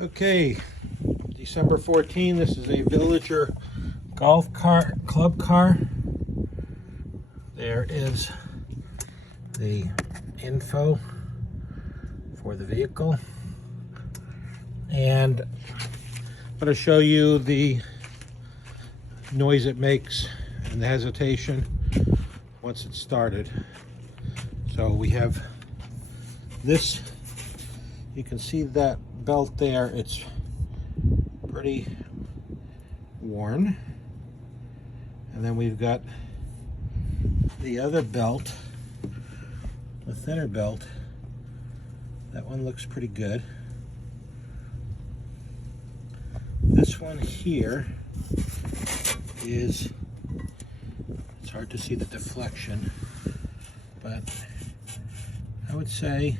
Okay, December 14. This is a Villager club car. There is the info for the vehicle, and I'm going to show you the noise it makes and the hesitation once it's started. So we have this, you can see that belt there, it's pretty worn, and then we've got the other belt, the thinner belt. That one looks pretty good. This one here is, it's hard to see the deflection, but I would say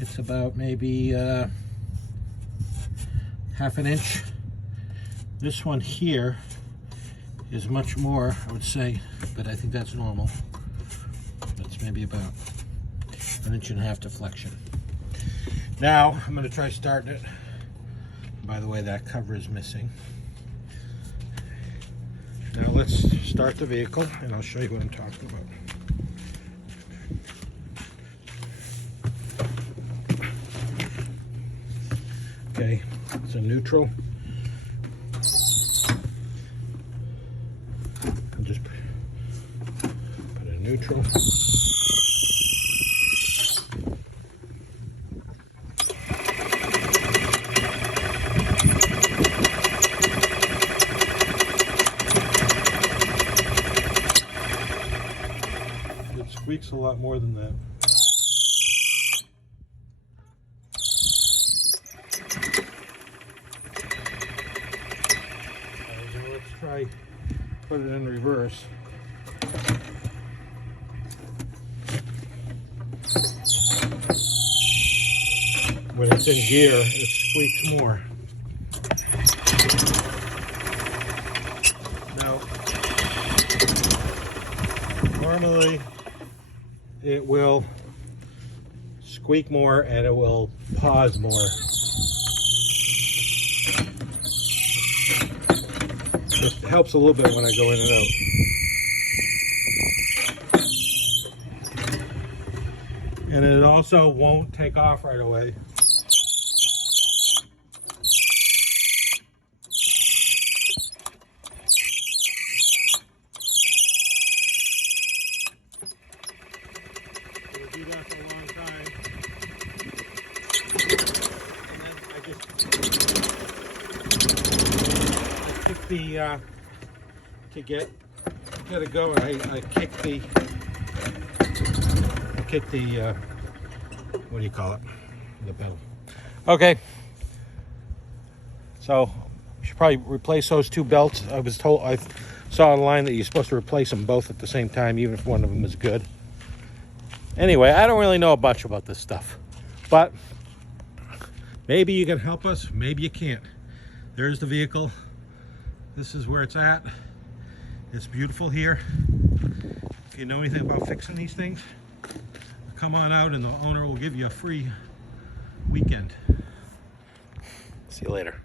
it's about maybe half an inch. This one here is much more, I would say, but I think that's normal. That's maybe about an inch and a half deflection. Now I'm going to try starting it. By the way, that cover is missing. Now let's start the vehicle and I'll show you what I'm talking about. Okay, it's a neutral. I'll just put a neutral. It squeaks a lot more than that. Try put it in reverse. When it's in gear, it squeaks more. Now, normally it will squeak more and it will pause more. It helps a little bit when I go in and out. And it also won't take off right away. It'll do that for a long time. And then I just kick the to get it going. I kick the what do you call it? The pedal. Okay. So you should probably replace those two belts. I saw online that you're supposed to replace them both at the same time, even if one of them is good. Anyway, I don't really know much about this stuff, but maybe you can help us, maybe you can't. There's the vehicle. This is where it's at. It's beautiful here. If you know anything about fixing these things, come on out and the owner will give you a free weekend. See you later.